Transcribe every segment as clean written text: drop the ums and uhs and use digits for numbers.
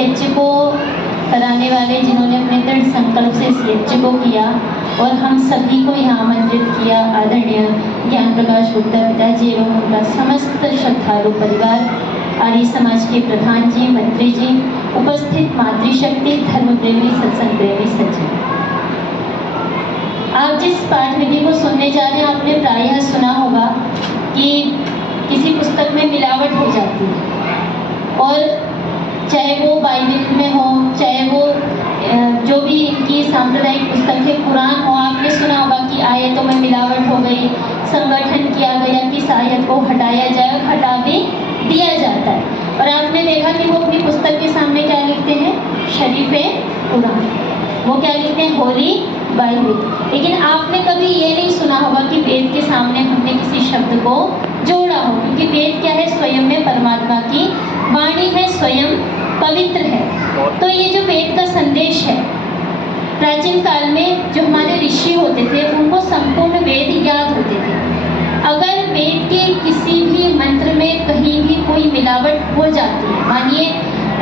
यज्ञ को कराने वाले जिन्होंने अपने दृढ़ संकल्प से इस यज्ञ को किया और हम सभी को यहाँ आमंत्रित किया, आदरणीय ज्ञान प्रकाश गुप्ता पिताजी एवं उनका समस्त श्रद्धालु परिवार, आर्य समाज के प्रधान जी, मंत्री जी, उपस्थित मातृशक्ति, धर्म प्रेमी, सत्संग प्रेमी सज्जन। आप जिस पाठ विधि को सुनने जा रहे हैं, आपने प्रायः सुना होगा कि किसी पुस्तक में मिलावट हो जाती है, और चाहे वो बाइबल में हो, चाहे वो जो भी इनकी सांप्रदायिक पुस्तक है, कुरान हो, आपने सुना होगा कि आयतों में मिलावट हो गई, संगठन किया गया कि इस आयत को हटाया जाए, हटा भी दिया जाता है। और आपने देखा कि वो अपनी पुस्तक के सामने क्या लिखते हैं, शरीफ-ए कुरान, वो क्या लिखते हैं, होली बाइबल। लेकिन आपने कभी ये नहीं सुना होगा कि वेद के सामने हमने किसी शब्द को जोड़ा हो, क्योंकि वेद क्या है, स्वयं में परमात्मा की वाणी है, स्वयं पवित्र है। तो ये जो वेद का संदेश है, प्राचीन काल में जो हमारे ऋषि होते थे उनको संपूर्ण वेद याद होते थे। अगर वेद के किसी भी मंत्र में कहीं भी कोई मिलावट हो जाती है, मानिए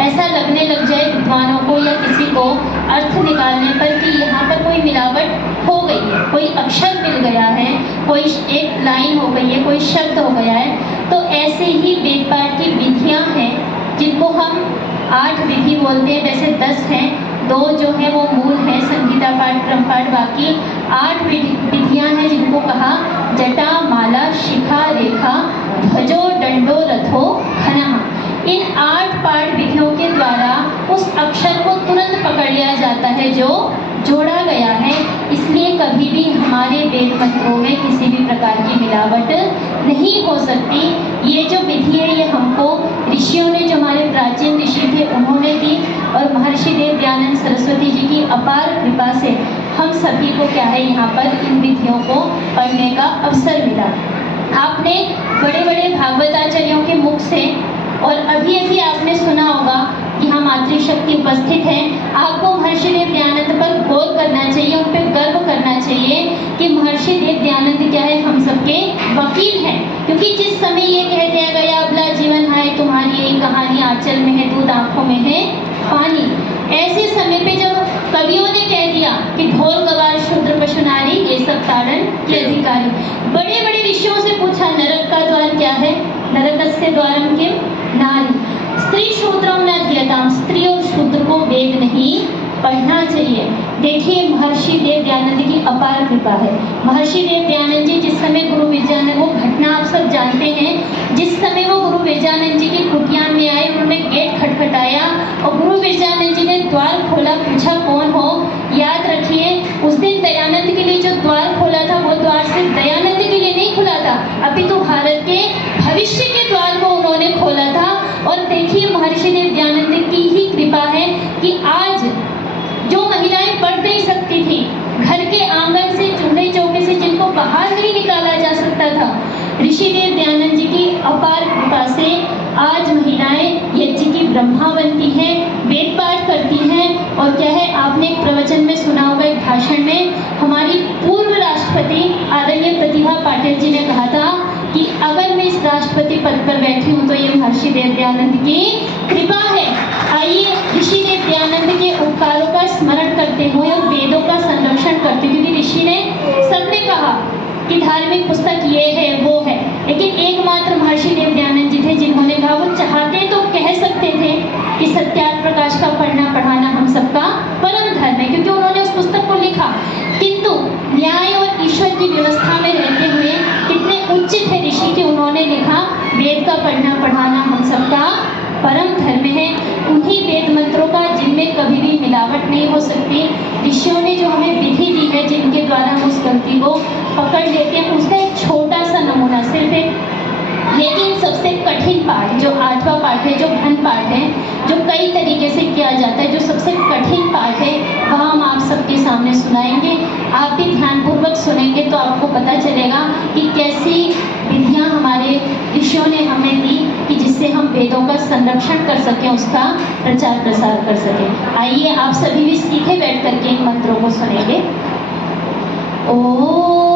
ऐसा लगने लग जाए विद्वानों को या किसी को अर्थ निकालने पर कि यहाँ पर कोई मिलावट हो गई है, कोई अक्षर मिल गया है, कोई एक लाइन हो गई है, कोई शब्द हो गया है, तो ऐसे ही वेद पाठ की विधियाँ हैं जिनको हम 8 विधि बोलते हैं। वैसे 10 हैं, 2 जो है वो मूल है, संगीता पाठ, क्रम पाठ, बाकी 8 विधियाँ हैं जिनको कहा जटा, माला, शिखा, रेखा, ध्वजो, दंडो, रथो, खनः। इन 8 पाठ विधियों के द्वारा उस अक्षर को तुरंत पकड़ लिया जाता है जो जोड़ा गया है। इसलिए कभी भी हमारे वेद मंत्रों में किसी भी प्रकार की मिलावट नहीं हो सकती। ये जो विधि है ये हमको ऋषियों ने, जो हमारे प्राचीन ऋषि थे, उन्होंने दी, और महर्षि देव दयानंद सरस्वती जी की अपार कृपा से हम सभी को क्या है, यहाँ पर इन विधियों को पढ़ने का अवसर मिला। आपने बड़े बड़े भागवताचार्यों के मुख से और अभी अभी आपने सुना होगा कि हम मातृशक्ति उपस्थित हैं। आपको महर्षि देव दयानंद पर गौर करना चाहिए, उन पर गर्व करना चाहिए कि महर्षि देव दयानंद क्या है, हम सबके वकील हैं। क्योंकि जिस समय ये कह दिया गया, अबला जीवन है तुम्हारी यही कहानी, आंचल में है दूध आंखों में है पानी, ऐसे समय पे जब कवियों ने कह दिया कि ढोल गवार शूद्र पशु नारी ये सब ताड़न के अधिकारी, बड़े बड़े ऋषियों से पूछा नरक का द्वार क्या है, नरकस्य द्वारम किम नारी, स्त्री शूद्रम न ध्येयताम, स्त्री और शूद्र को वेद नहीं पढ़ना चाहिए। देखिए महर्षि देव दयानंद की अपार कृपा है। महर्षि देव दयानंद जी जिस समय गुरु विरजानंद, वो घटना आप सब जानते हैं, जिस समय वो गुरु विरजानंद जी की कुटिया में आए, उन्होंने गेट खटखटाया और गुरु विरजानंद जी ने द्वार खोला, पूछा कौन हो। याद रखिए उस दिन दयानंद के लिए जो द्वार खोला था वो द्वार सिर्फ दयानंद के लिए नहीं खुला था, अपितु भारत के भविष्य के द्वार को उन्होंने खोला था। और देखिए महर्षि देव दयानंद की ही कृपा है कि आज जो महिलाएं पढ़ नहीं सकती थी, घर के आंगन से, चूल्हे चौके से जिनको बाहर नहीं निकाला जा सकता था, ऋषि देव दयानंद जी की अपार कृपा से आज महिलाएं यज्ञ की ब्रह्मा बनती हैं, वेद पाठ करती हैं। और क्या है, आपने एक प्रवचन में सुना होगा, एक भाषण में हमारी पूर्व राष्ट्रपति आदरणीय प्रतिभा पाटिल जी ने कहा था कि अगर मैं इस राष्ट्रपति पद पर बैठी हूँ तो ये महर्षि देव दयानंद की कृपा है। आइए ऋषि देव दयानंद के उपकारों का स्मरण करते हुए और वेदों का संरक्षण करते हुए, क्योंकि ऋषि ने सबने कहा कि धार्मिक पुस्तक ये है वो है, लेकिन एकमात्र महर्षि देव दयानंद जी थे जिन्होंने कहा, वो चाहते तो कह सकते थे कि सत्यार्थ प्रकाश का पढ़ना पढ़ाना हम सबका परम धर्म है, क्योंकि उन्होंने उस पुस्तक को लिखा, किंतु न्याय और ईश्वर की व्यवस्था में रहते हुए कितने उचित है ऋषि कि उन्होंने लिखा वेद का पढ़ना पढ़ाना हम सबका परम धर्म है। उन्हीं वेद मंत्रों का जिनमें कभी भी मिलावट नहीं हो सकती, ऋषियों ने जो हमें विधि दी है जिनके द्वारा हम उस गलती को पकड़ लेते हैं, उसका एक छोटा सा नमूना सिर्फ एक, लेकिन सबसे कठिन पाठ जो 8वां पाठ है, जो घन पाठ है, जो कई तरीके से किया जाता है, जो सबसे कठिन पाठ है, वह हम आप सबके सामने सुनाएंगे। आप भी ध्यानपूर्वक सुनेंगे तो आपको पता चलेगा कि कैसी विधियाँ हमारे ऋषियों ने हमें दी कि जिससे हम वेदों का संरक्षण कर सकें, उसका प्रचार प्रसार कर सकें। आइए आप सभी भी सीखे बैठ करके इन मंत्रों को सुनेंगे। ओम